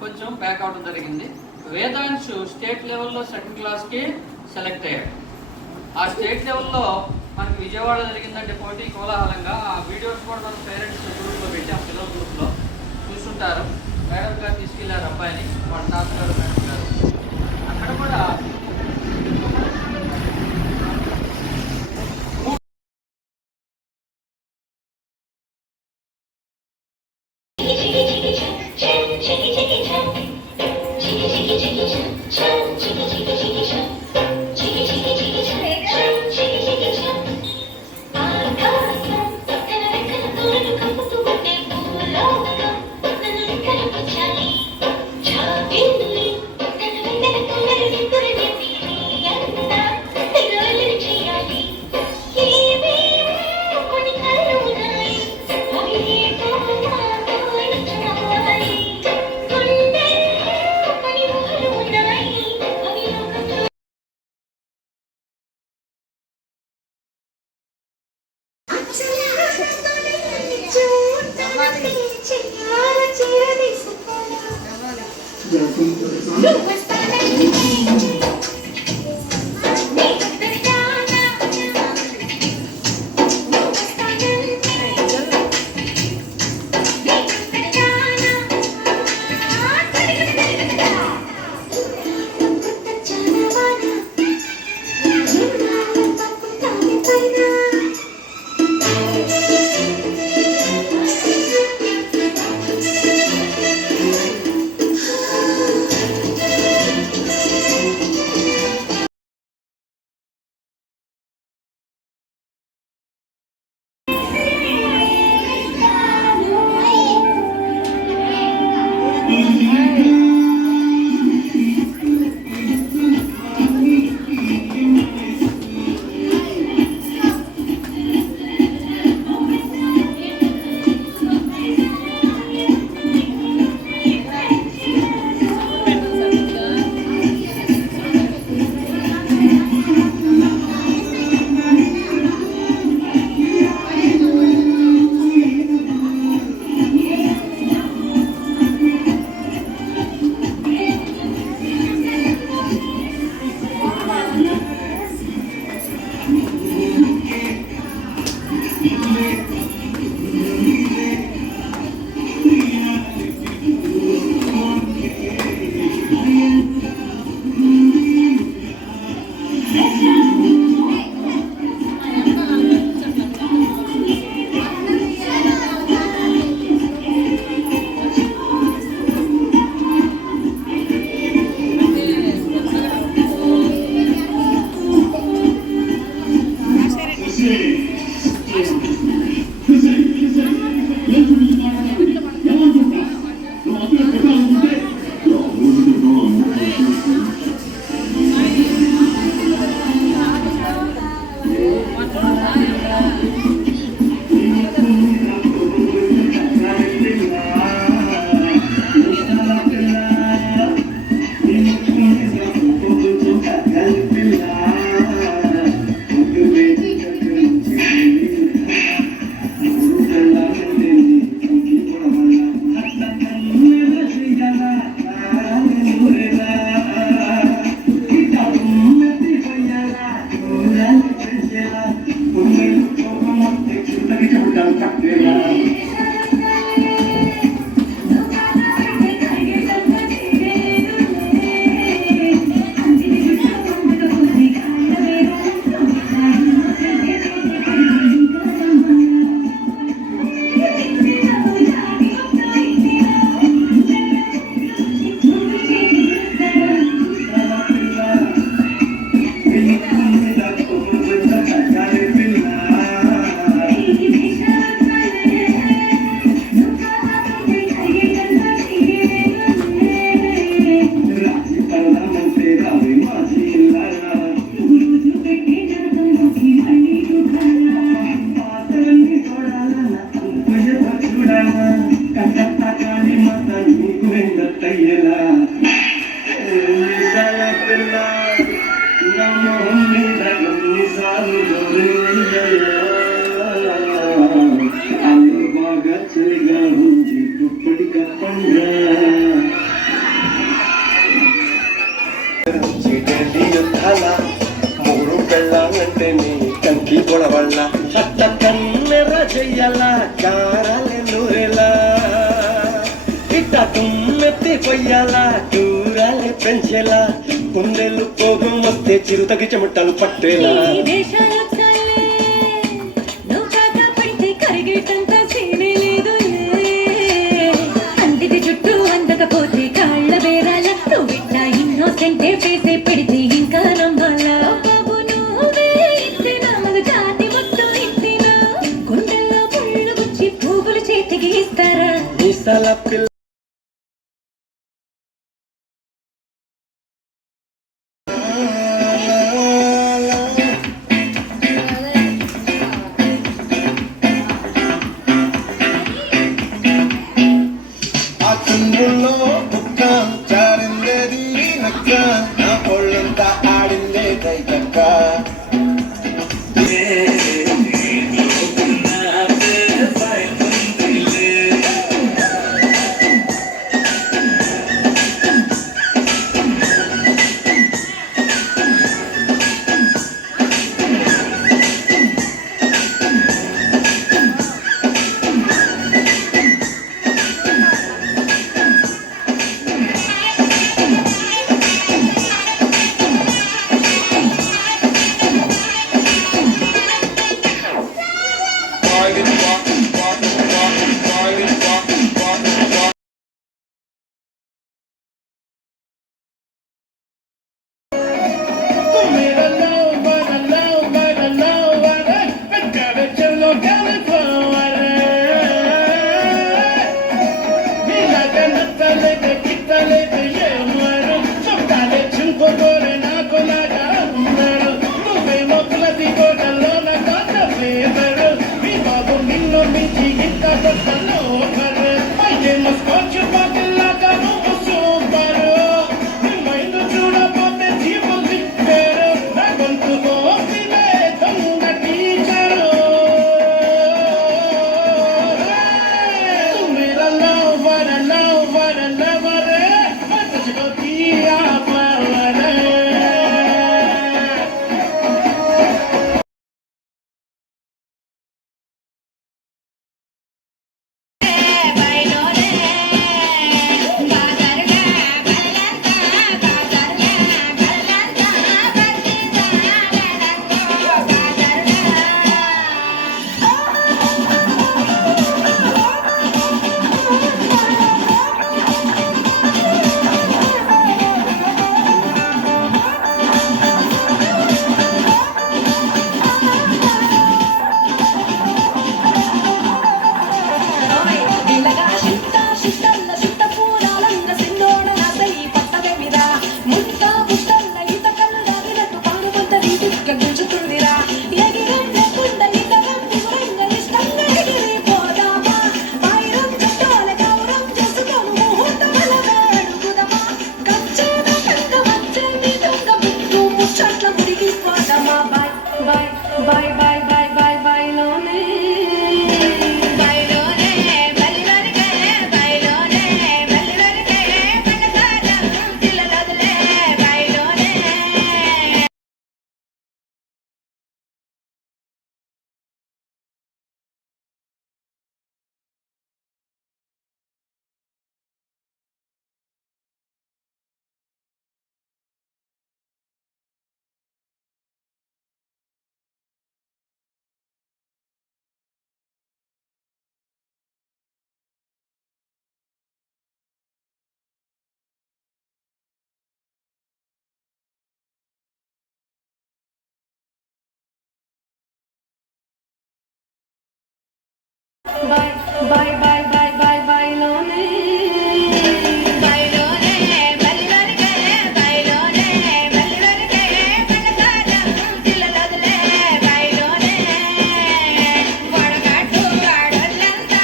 కొంచెం బ్యాక్ అవడం జరిగింది. వేదాంశు స్టేట్ లెవెల్లో సెకండ్ క్లాస్కి సెలెక్ట్ అయ్యాడు. ఆ స్టేట్ లెవెల్లో మనకి విజయవాడ జరిగిందంటే పోటీ కోలాహలంగా ఆ వీడియోస్ కూడా మనం పేరెంట్స్ గ్రూప్లో పెట్టాం, పిల్లల గ్రూప్లో చూస్తుంటారు. మేడం గారు తీసుకెళ్లారు అబ్బాయిని, వాళ్ళ తాతగారు మేడం గారు. అక్కడ కూడా గారాలే నూరెలా ఇట్ట తుమ్మెత్తి పొయ్యాలా దూరాలే పెంచేలా కుండెలు కోపం వస్తే చిరుతకి చెమటలు పట్టేలా చుట్టూ అందకపోతే కాళ్ళ బేరాల నువ్వు ఇట్లా ఇన్నోసెంటే ఫేసే పెడితే ఇంకా నమ్మాలా బాబు నువ్వే ఇచ్చినా మగ జాతి మొత్తం ఇచ్చినా గుండెల్లో ముళ్ళు గుచ్చి పువ్వులు చేతికి ఇస్తారా పిల్ల కుంగుల్లో బుక్క చారిందేది నక్క నా ఒళ్ళంతా ఆడిందే కైకక్క bye bye bye bye bye lonely bye lonely ballivarique bye lonely ballivarique panakala dilladale bye lonely vadagaattu vaadallanta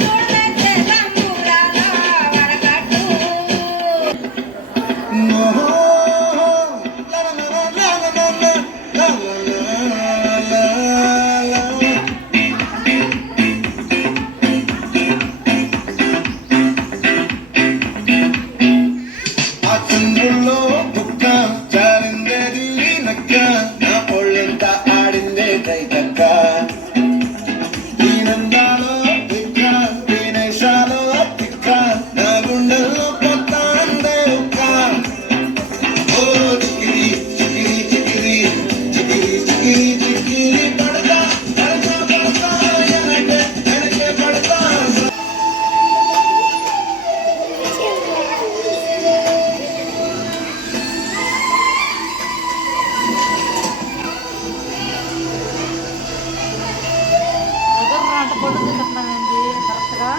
tudmette tamburaala vadagaattu photo తీసుకున్నానండి కరెక్ట్గా.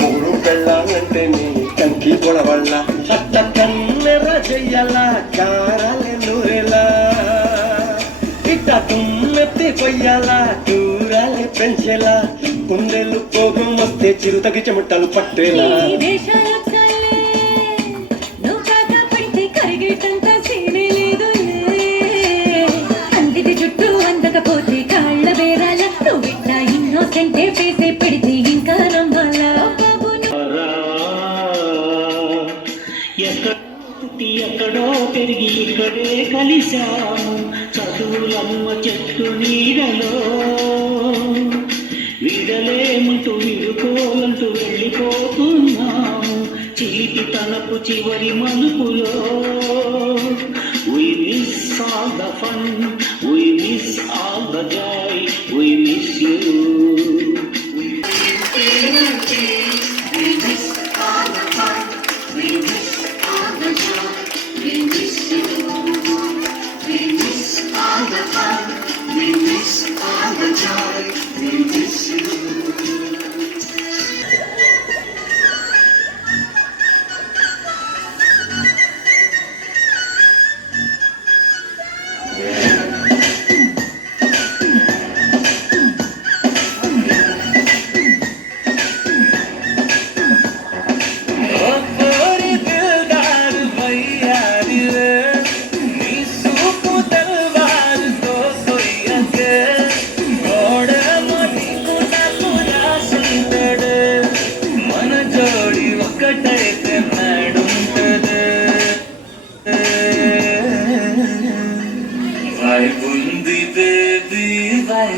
మూడు పెళ్ళాలంటే నీ కంకి గొడవళ్ళ అట్ట కన్నెర చెయ్యాల కారాలే నూరెలా ఇట్ట తుమ్మెత్తి కొయ్యాల కూరాలే పెంచేలా కుందెలు కోపం వస్తే చిరుతకి చెమటలు పట్టేలా ఈ దేశాలొచ్చాలే, నువ్వు కాక పడితే కరిగేటంత సీనే లేదులే. అందిటి చుట్టూ అందకపోతే కాళ్ళ బేరాల నువ్విట్లా ఇన్నోసెంటే ఫేసే పెడితే ఇంకా నమ్మాలా బాబు ఎక్కడో పెరిగి ఇక్కడే కలిశాము చదువులమ్మ చెట్టు నీడలో విడలేమంటూ విడుకోలంటూ వెళ్ళిపోతున్నాము చిలిపి తనపు చివరి మలుపులో We miss all the fun, we miss all the joy, we miss you.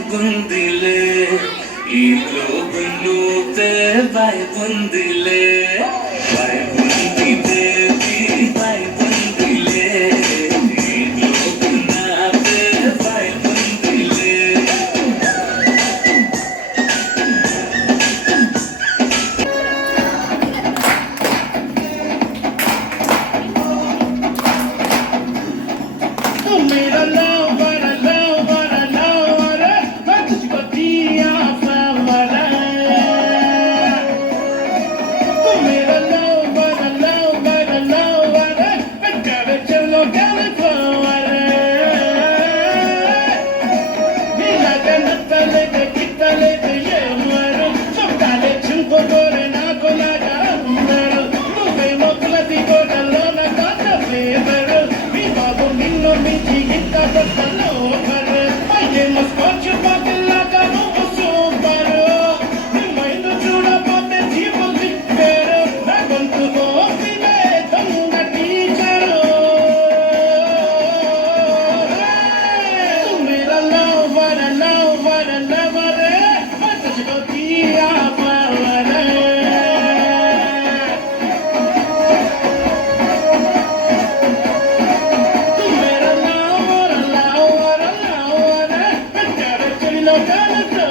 Bundile, I globe nute vai bundile, vai bundi baby, vai bundile, I globe nate vai bundile. No,